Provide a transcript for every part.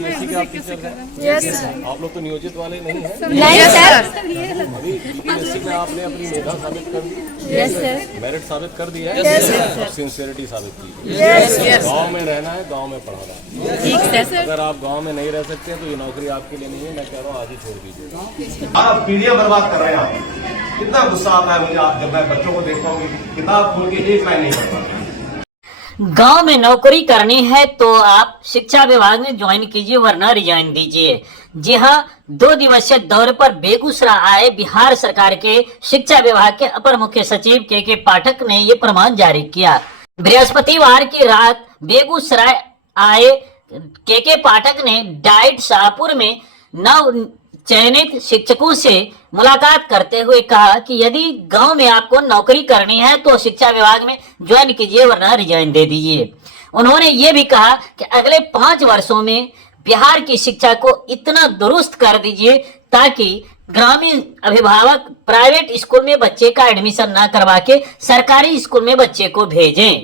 UPSC के आप teacher हैं? Yes sir. आप लोग तो नियोजित वाले नहीं हैं। नहीं सर। अभी यूपीएससी में आपने अपनी मेधा साबित कर दी, यस सर। मेरिट साबित कर दिया है, यस सर। और सिंसियरिटी साबित की। Yes yes. गाँव में रहना है, गाँव में पढ़ाना है। ठीक सर। अगर आप गाँव में नहीं रह सकते हैं तो ये नौकरी आपके लिए नहीं है। मैं कह रहा हूँ आज ही छोड़ दीजिए। आप पीढ़ियां बर्बाद कर रहे हैं। आप कितना गुस्सा आता है मुझे आप जब मैं बच्चों को देखता हूँ कि किताब खोल के एक लाइन नहीं पढ़ पाते। गांव में नौकरी करनी है तो आप शिक्षा विभाग में ज्वाइन कीजिए, वरना रिजाइन दीजिए। जी हां, 2 दिवसीय दौरे पर बेगूसराय आए बिहार सरकार के शिक्षा विभाग के अपर मुख्य सचिव के पाठक ने ये प्रमाण जारी किया। बृहस्पतिवार की रात बेगूसराय आए के पाठक ने डाइट शाहपुर में नव चयनित शिक्षकों से मुलाकात करते हुए कहा कि यदि गांव में आपको नौकरी करनी है तो शिक्षा विभाग में ज्वाइन कीजिए, वरना रिजाइन दे दीजिए। उन्होंने ये भी कहा कि अगले 5 वर्षों में बिहार की शिक्षा को इतना दुरुस्त कर दीजिए ताकि ग्रामीण अभिभावक प्राइवेट स्कूल में बच्चे का एडमिशन ना करवा के सरकारी स्कूल में बच्चे को भेजें।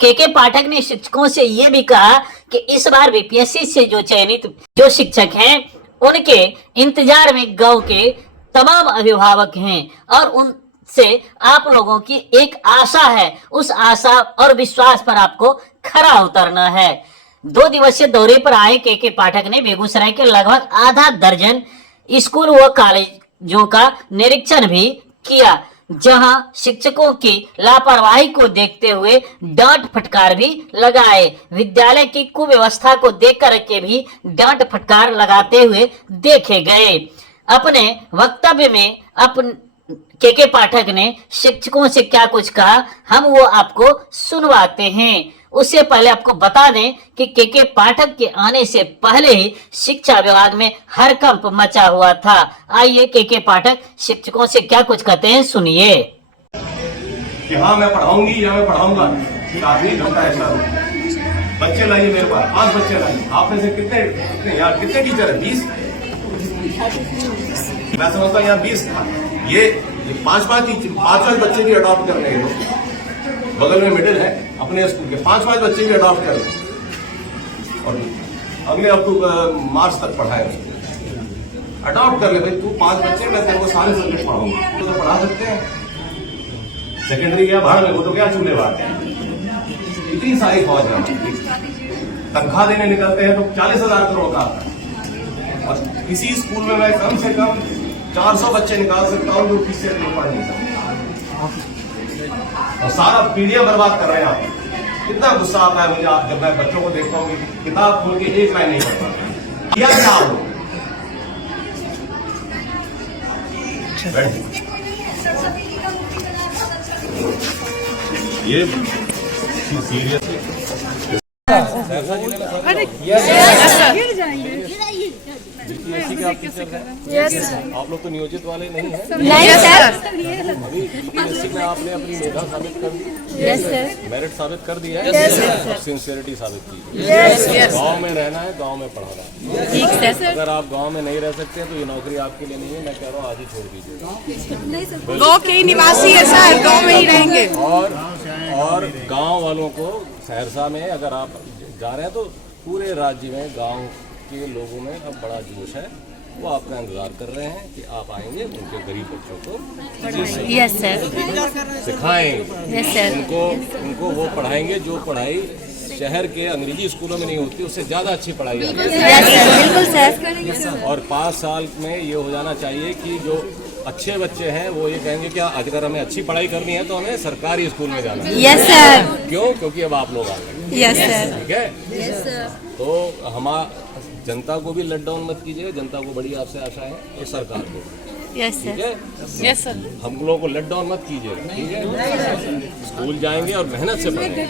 के पाठक ने शिक्षकों से ये भी कहा कि इस बार बीपीएससी से जो चयनित जो शिक्षक हैं उनके इंतजार में गांव के तमाम अभिभावक हैं और उनसे आप लोगों की एक आशा है। उस आशा और विश्वास पर आपको खरा उतरना है। 2 दिवसीय दौरे पर आए के पाठक ने बेगूसराय के लगभग आधा दर्जन स्कूल व कॉलेजों का निरीक्षण भी किया, जहां शिक्षकों की लापरवाही को देखते हुए डांट फटकार भी लगाए। विद्यालय की कुव्यवस्था को देखकर के भी डांट फटकार लगाते हुए देखे गए। अपने वक्तव्य में के पाठक ने शिक्षकों से क्या कुछ कहा, हम वो आपको सुनवाते हैं। उससे पहले आपको बता दें कि के पाठक के आने से पहले ही शिक्षा विभाग में हड़कंप मचा हुआ था। आइए के पाठक शिक्षकों से क्या कुछ कहते हैं, सुनिए। कि हाँ मैं पढ़ाऊंगी या मैं पढ़ाऊंगा, आदमी करता है ऐसा। बच्चे लाइए मेरे पास, 5 बच्चे लाइए। आप में से कितने यार कितने टीचर है? 20। मैं समझता हूँ यार 20। ये 5 बच्चे भी अडॉप्ट कर रहे हैं। बगल में मिडिल है अपने स्कूल के, 5 बच्चे भी अडॉप्ट कर रहे हैं और अगले मार्च तक पढ़ाए। अडॉप्ट कर ले भाई, तू 5 बच्चे, मैं तेरे को सारे सब्जेक्ट पढ़ाऊंगा। तो पढ़ा सकते हैं। सेकेंडरी गया बाहर में, वो तो क्या चूल्हे बाहर। इतनी सारी फौज है, तनख्वाह देने निकलते हैं तो 40,000 करोड़ का। और किसी स्कूल में मैं कम से कम 400 बच्चे निकाल सकता हूँ जो किससे पढ़ नहीं सकता। और सारा पीढ़ियां बर्बाद कर रहे हैं आप। कितना गुस्सा आता है मुझे आप जब मैं बच्चों को देखता हूँ कि किताब खोल के एक लाइन नहीं पढ़ पाते। क्या क्या आप लोग ये सीरियसली यूपीएससी के आप टीचर हैं? Yes sir. आप लोग तो नियोजित वाले नहीं हैं। नहीं सर। अभी यूपीएससी में आपने अपनी मेधा साबित कर दी, यस सर। मेरिट साबित कर दिया है, यस सर। और सिंसियरिटी साबित की। Yes yes. गाँव में रहना है, गाँव में पढ़ाना है। ठीक सर। अगर आप गाँव में नहीं रह सकते हैं तो ये नौकरी आपके लिए नहीं है। मैं कह रहा हूँ आज ही छोड़ दीजिए। गाँव के निवासी है सर, गाँव में ही रहेंगे। और गांव वालों को सहरसा में अगर आप जा रहे हैं तो पूरे राज्य में गांव के लोगों में अब बड़ा जोश है। वो आपका इंतजार कर रहे हैं कि आप आएंगे, उनके गरीब बच्चों को यस सर। सिखाएं, यस सर। उनको वो पढ़ाएंगे जो पढ़ाई शहर के अंग्रेजी स्कूलों में नहीं होती, उससे ज्यादा अच्छी पढ़ाई है। यस सर, बिल्कुल सर। और 5 साल में ये हो जाना चाहिए कि जो अच्छे बच्चे हैं वो ये कहेंगे कि अगर हमें अच्छी पढ़ाई करनी है तो हमें सरकारी स्कूल में जाना है। Yes sir. क्यों? क्योंकि अब आप लोग आ गए। Yes sir. ठीक है। Yes sir. तो जनता को भी लेट डाउन मत कीजिए। जनता को बड़ी आपसे आशा है और सरकार को। यस ठीक सर। है। Yes sir. हम लोगों को लेट डाउन मत कीजिए। ठीक है। स्कूल जाएंगे और मेहनत से पढ़ेंगे।